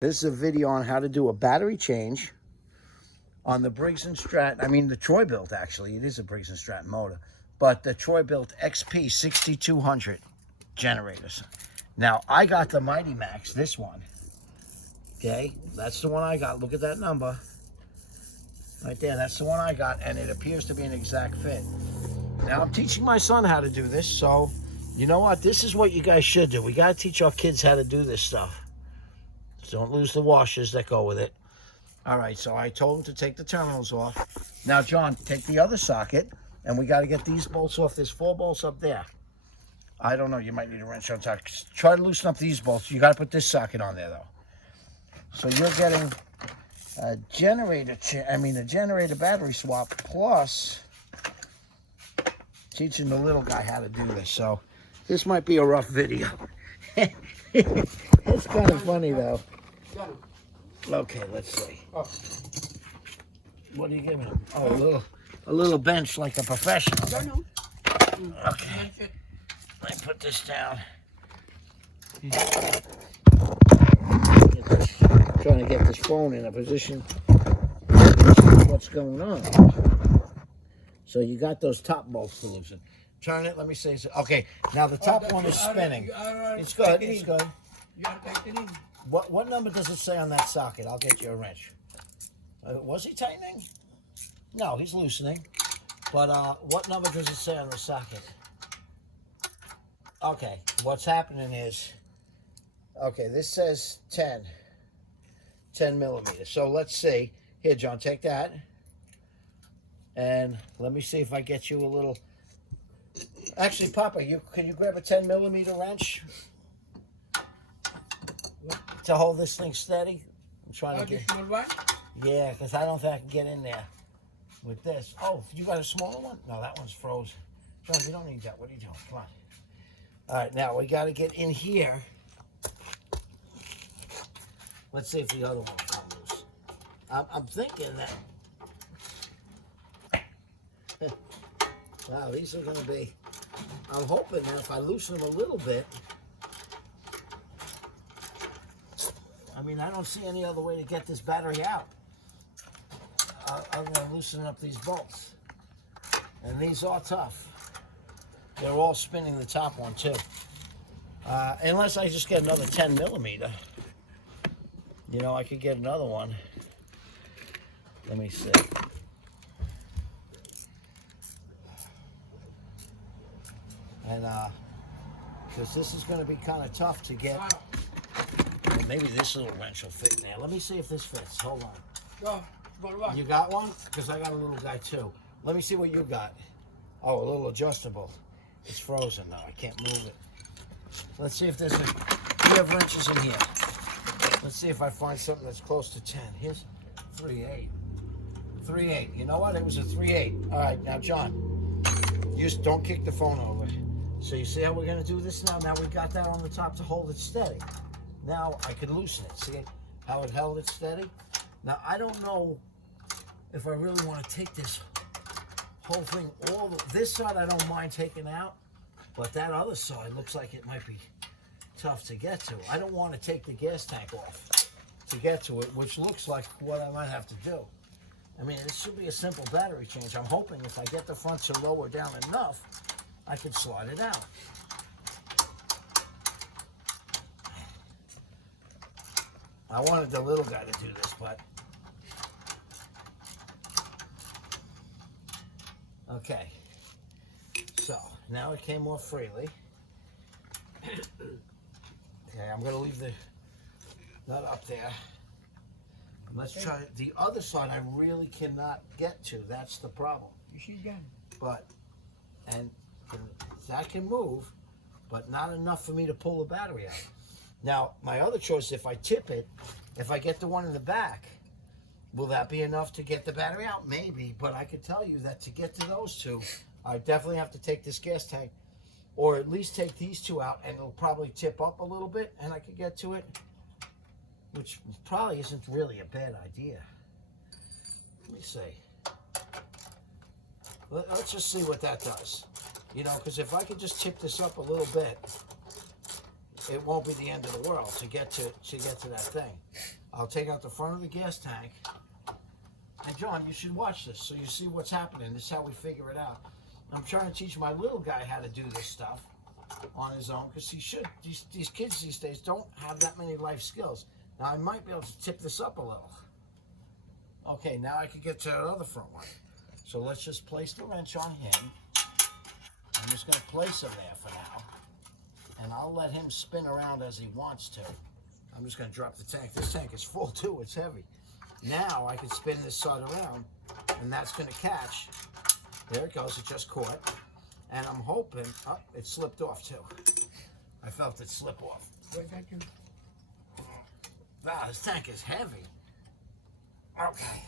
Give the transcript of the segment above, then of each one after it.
This is a video on how to do a battery change on the Briggs & Stratton. I mean, the Troy Bilt, actually. It is a Briggs & Stratton motor. But the Troy Bilt XP 6200 generators. Now, I got the Mighty Max, this one. Okay, that's the one I got. Look at that number. Right there, that's the one I got, and it appears to be an exact fit. Now, I'm teaching my son how to do this, so you know what? This is what you guys should do. We got to teach our kids how to do this stuff. So don't lose the washers that go with it. All right, so I told him to take the terminals off. Now, John, take the other socket, and we got to get these bolts off. There's 4 bolts up there. I don't know. You might need a wrench on top. Try to loosen up these bolts. You got to put this socket on there, though. So you're getting a generator battery swap plus teaching the little guy how to do this. So this might be a rough video. It's kind of funny, though. Okay, let's see. What are you giving him? Oh, a little bench like a professional. Okay. Let me put this down. Trying to get this phone in a position. What's going on? So you got those top bolts to loosen. Turn it. Let me see. Okay. Now the top one is spinning. It's good. It's good. You are tightening. What number does it say on that socket? I'll get you a wrench. Was he tightening? No, he's loosening. But what number does it say on the socket? Okay, what's happening is, okay, this says 10 millimeters. So let's see. Here, John, take that. And let me see if I get you a little. Actually, Papa, can you grab a 10 millimeter wrench to hold this thing steady? I'm trying to get. Yeah, because I don't think I can get in there with this. Oh, you got a smaller one? No, that one's frozen. John, you don't need that. What are you doing? Come on. All right, now we got to get in here. Let's see if the other one will come loose. I'm thinking that. Wow, these are going to be. I'm hoping that if I loosen them a little bit. I mean, I don't see any other way to get this battery out. I'm going to loosen up these bolts. And these are tough. They're all spinning the top one, too. Unless I just get another 10 millimeter. You know, I could get another one. Let me see. And, because this is going to be kind of tough to get. And maybe this little wrench will fit in there. Let me see if this fits. Hold on. You got one? Because I got a little guy, too. Let me see what you got. Oh, a little adjustable. It's frozen now. I can't move it. Let's see if there's a. We have wrenches in here. Let's see if I find something that's close to 10. Here's 3/8. 3/8. You know what? It was a 3/8. All right, now John, you don't kick the phone over. So you see how we're gonna do this now? Now we got that on the top to hold it steady. Now I could loosen it. See how it held it steady? Now I don't know if I really want to take this whole thing, this side I don't mind taking out, but that other side looks like it might be tough to get to. I don't want to take the gas tank off to get to it, which looks like what I might have to do. I mean, it should be a simple battery change. I'm hoping if I get the front to lower down enough, I can slide it out. I wanted the little guy to do this, but okay, so now it came off freely. Okay, I'm going to leave the nut up there. Let's try the other side. I really cannot get to. That's the problem. But, and that can move, but not enough for me to pull the battery out. Now, my other choice, if I tip it, if I get the one in the back, will that be enough to get the battery out? Maybe, but I can tell you that to get to those two, I definitely have to take this gas tank, or at least take these two out, and it'll probably tip up a little bit, and I could get to it, which probably isn't really a bad idea. Let me see. Let's just see what that does. You know, because if I could just tip this up a little bit, it won't be the end of the world to get to that thing. I'll take out the front of the gas tank. And John, you should watch this so you see what's happening. This is how we figure it out. I'm trying to teach my little guy how to do this stuff on his own because he should. These kids these days don't have that many life skills. Now I might be able to tip this up a little. Okay, now I can get to that other front one. So let's just place the wrench on him. I'm just going to place him there for now. And I'll let him spin around as he wants to. I'm just going to drop the tank. This tank is full too, it's heavy. Now I can spin this side around and that's going to catch. There it goes, it just caught. And I'm hoping, oh, it slipped off too. I felt it slip off. Wow, this tank is heavy. Okay.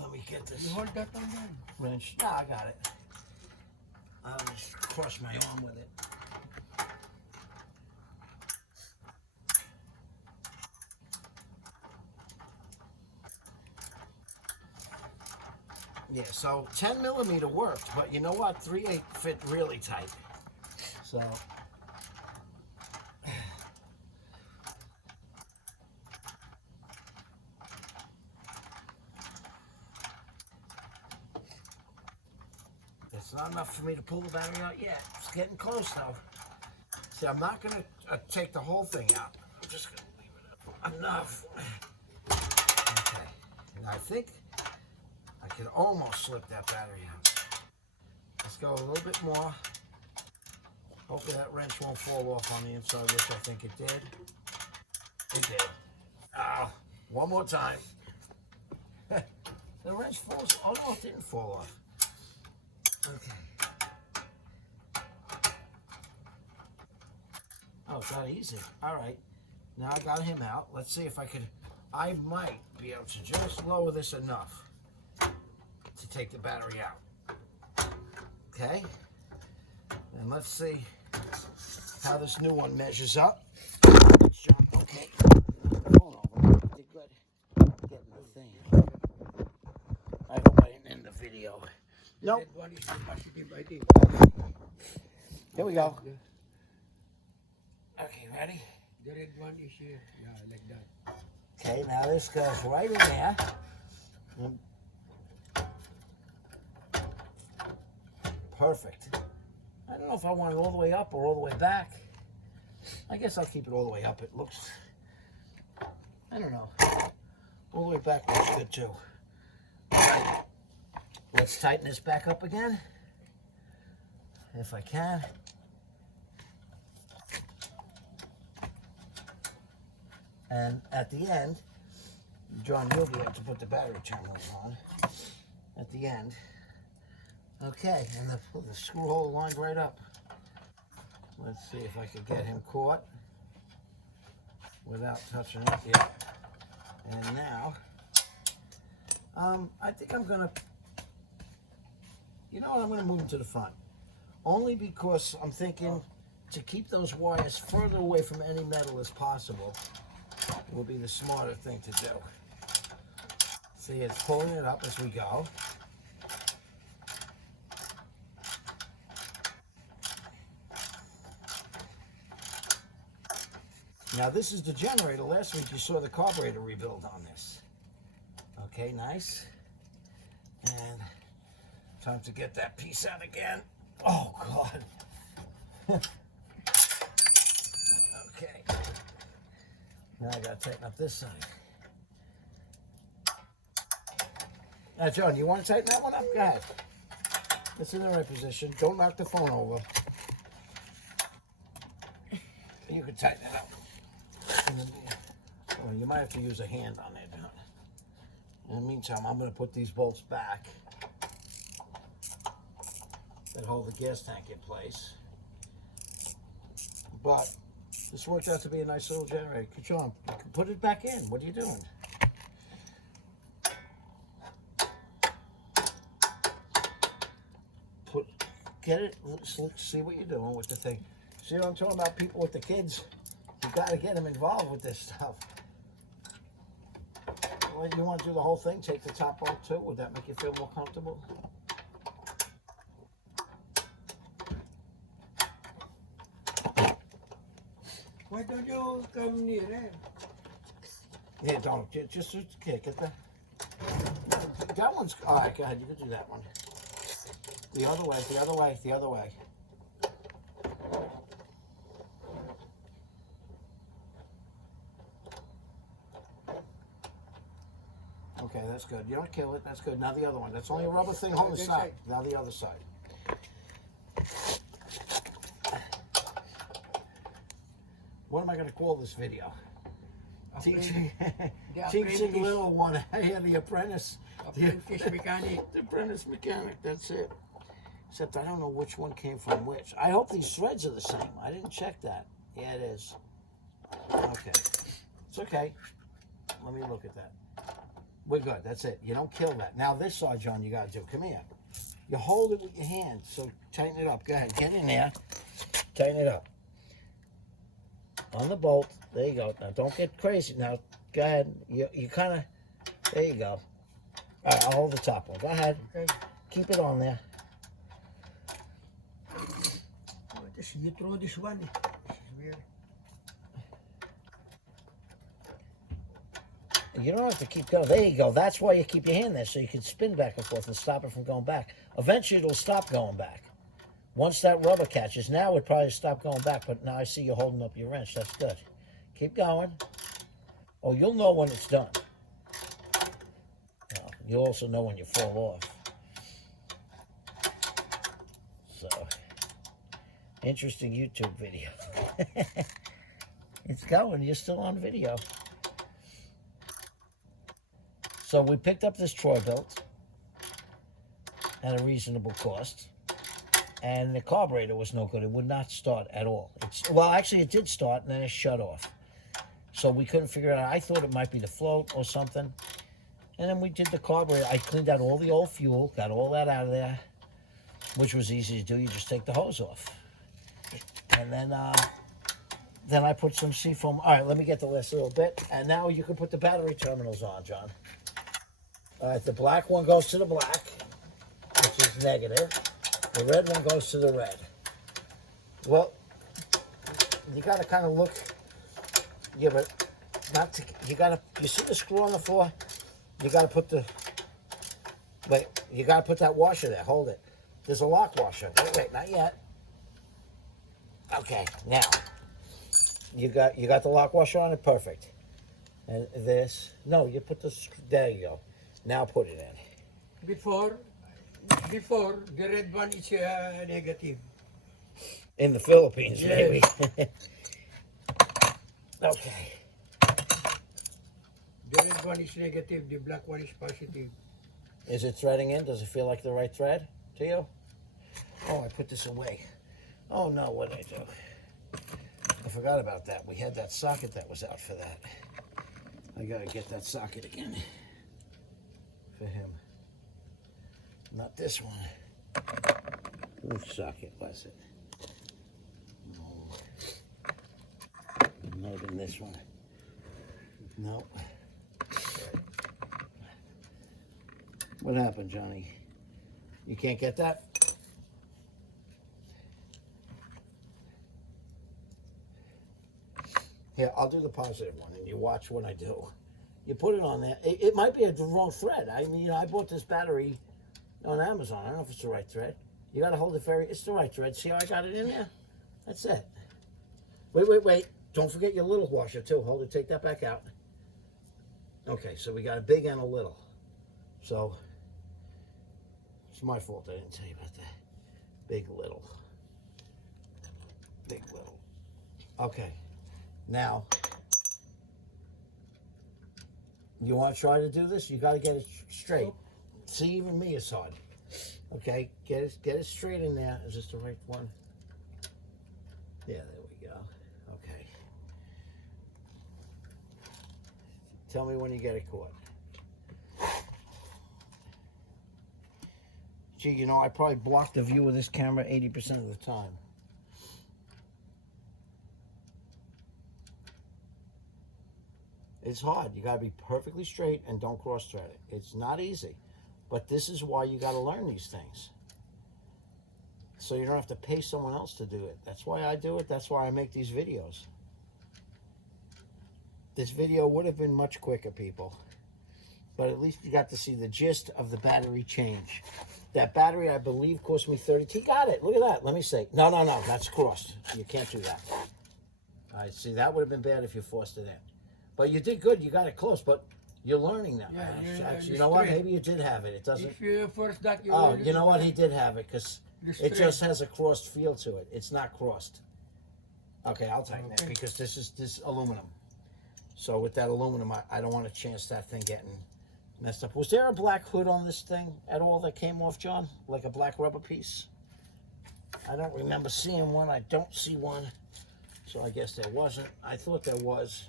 Let me get this. You hold that on there? Wrench. No, I got it. I'll just crush my arm with it. Yeah, so 10 millimeter worked, but you know what? 3/8 fit really tight. So it's not enough for me to pull the battery out yet. It's getting close though. See, I'm not going to take the whole thing out. I'm just going to leave it up enough. Okay, and I think I can almost slip that battery out. Let's go a little bit more. Hopefully that wrench won't fall off on the inside, which I think it did. It did. Ah, one more time. The wrench falls. Oh no, it didn't fall off. Okay. Oh, it's not easy. All right. Now I got him out. Let's see if I could. I might be able to just lower this enough to take the battery out. Okay. And let's see how this new one measures up. Okay. Hold on. Did good. Getting the thing. I hope I didn't end the video. Nope. Here we go. Okay, ready? The red one is here. Yeah, like that. Okay, now this goes right in there. Perfect. I don't know if I want it all the way up or all the way back. I guess I'll keep it all the way up. It looks, I don't know. All the way back looks good too. Let's tighten this back up again, if I can. And at the end, John, you'll be able to put the battery terminals on at the end. Okay, and the screw hole lined right up. Let's see if I can get him caught without touching it yet. And now, I think I'm gonna, you know what, I'm gonna move him to the front. Only because I'm thinking to keep those wires further away from any metal as possible will be the smarter thing to do. See, it's pulling it up as we go. Now this is the generator. Last week you saw the carburetor rebuild on this. Okay, nice. And time to get that piece out again. Oh God. Okay. Now I gotta tighten up this side. Now John, you want to tighten that one up? Go ahead. It's in the right position. Don't knock the phone over. You can tighten it up. Well, you might have to use a hand on it. In the meantime, I'm going to put these bolts back that hold the gas tank in place. But this worked out to be a nice little generator. John, put it back in. What are you doing? Get it. See what you're doing with the thing. See what I'm talking about? People with the kids. You got to get them involved with this stuff. Well, you want to do the whole thing? Take the top off too? Would that make you feel more comfortable? Why don't you come near eh? Yeah, don't. Just okay, get the... That one's... All right, go ahead. You can do that one. The other way, the other way, the other way. Okay, that's good. You don't kill it. That's good. Now the other one. That's only a rubber thing on the side. Now the other side. What am I going to call this video? Teaching little one. Yeah, the apprentice. Apprentice mechanic. The apprentice mechanic. That's it. Except I don't know which one came from which. I hope these threads are the same. I didn't check that. Yeah, it is. Okay. It's okay. Let me look at that. We're good. That's it. You don't kill that. Now this side, John, you got to do. Come here. You hold it with your hand. So tighten it up. Go ahead. Get in there. Tighten it up. On the bolt. There you go. Now don't get crazy. Now go ahead. You kind of. There you go. All right. I'll hold the top one. Go ahead. Okay. Keep it on there. You throw this one. You don't have to keep going. There you go. That's why you keep your hand there, so you can spin back and forth and stop it from going back. Eventually, it'll stop going back. Once that rubber catches, now it probably stop going back, but now I see you holding up your wrench. That's good. Keep going. Oh, you'll know when it's done. Well, you'll also know when you fall off. So, interesting YouTube video. It's going. You're still on video. So we picked up this Troy bilt at a reasonable cost, and the carburetor was no good. It would not start at all. Well, actually, it did start, and then it shut off. So we couldn't figure it out. I thought it might be the float or something. And then we did the carburetor. I cleaned out all the old fuel, got all that out of there, which was easy to do. You just take the hose off. And then I put some seafoam. All right, let me get the last little bit. And now you can put the battery terminals on, John. All right, the black one goes to the black, which is negative. The red one goes to the red. Well, you got to kind of look. Yeah, but not to, you got to, you see the screw on the floor? You got to put the, wait, you got to put that washer there. Hold it. There's a lock washer. Wait, not yet. Okay, now, you got the lock washer on it? Perfect. And this, no, you put the, there you go. Now put it in. Before the red one is negative. In the Philippines, Yes. maybe. Okay. The red one is negative, the black one is positive. Is it threading in? Does it feel like the right thread to you? Oh, I put this away. Oh no, what did I do? I forgot about that. We had that socket that was out for that. I gotta get that socket again. For him. Not this one. Which socket was it? No. Not in this one. No. What happened, Johnny? You can't get that? Here, I'll do the positive one, and you watch what I do. You put it on there. It might be the wrong thread. I mean, I bought this battery on Amazon. I don't know if it's the right thread. You got to hold it it's the right thread. See how I got it in there? That's it. Wait. Don't forget your little washer, too. Hold it. Take that back out. Okay, so we got a big and a little. So, it's my fault I didn't tell you about that. Big, little. Big, little. Okay. Now, you want to try to do this? You got to get it straight. See, even me is hard. Okay, get it straight in there. Is this the right one? Yeah, there we go. Okay. Tell me when you get it caught. Gee, you know, I probably block the view of this camera 80% of the time. It's hard. You got to be perfectly straight and don't cross thread it. It's not easy, but this is why you got to learn these things. So you don't have to pay someone else to do it. That's why I do it. That's why I make these videos. this video would have been much quicker, people. But at least you got to see the gist of the battery change. That battery, I believe, cost me 30. He got it. Look at that. Let me see. No, that's crossed. You can't do that. All right, see, that would have been bad if you forced it in. But you did good. You got it close, but you're learning now. Yeah, you know what? Maybe you did have it. It doesn't. If you force that, you Oh, you know what? He did have it because it just has a crossed feel to it. It's not crossed. Okay, I'll tighten it because this is aluminum. So with that aluminum, I don't want to chance that thing getting messed up. Was there a black hood on this thing at all that came off, John? Like a black rubber piece? I don't remember seeing one. I don't see one. So I guess there wasn't. I thought there was.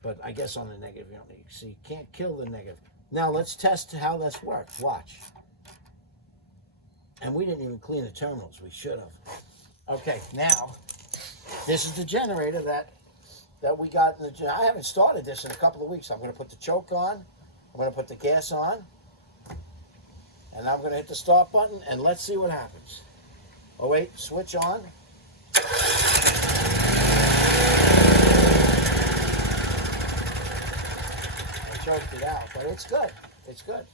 But I guess on the negative, you don't need to see. You can't kill the negative. Now let's test how this works. Watch. And we didn't even clean the terminals. We should have. Okay, now, this is the generator that we got. I haven't started this in a couple of weeks. I'm going to put the choke on. I'm going to put the gas on. And I'm going to hit the start button, and let's see what happens. Oh, wait, switch on. I choked it out, but it's good. It's good.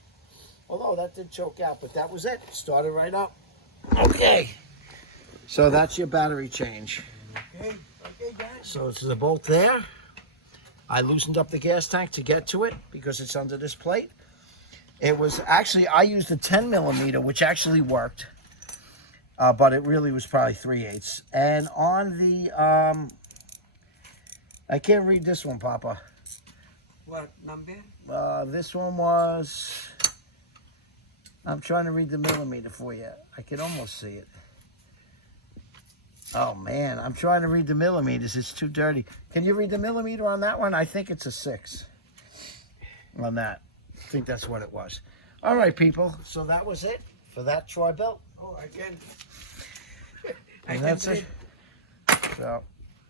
Although that did choke out, but that was it. Started right up. Okay. So that's your battery change. Okay, guys. So it's the bolt there. I loosened up the gas tank to get to it because it's under this plate. It was actually, I used a 10 millimeter, which actually worked. But it really was probably 3/8. And on the, I can't read this one, Papa. What number? This one was, I'm trying to read the millimeter for you. I can almost see it. Oh man, I'm trying to read the millimeters. It's too dirty. Can you read the millimeter on that one? I think it's a 6 on that. I think that's what it was. All right, people. So that was it for that Troy belt. Oh, I can. And that's it. So,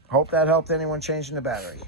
hope that helped anyone changing the battery.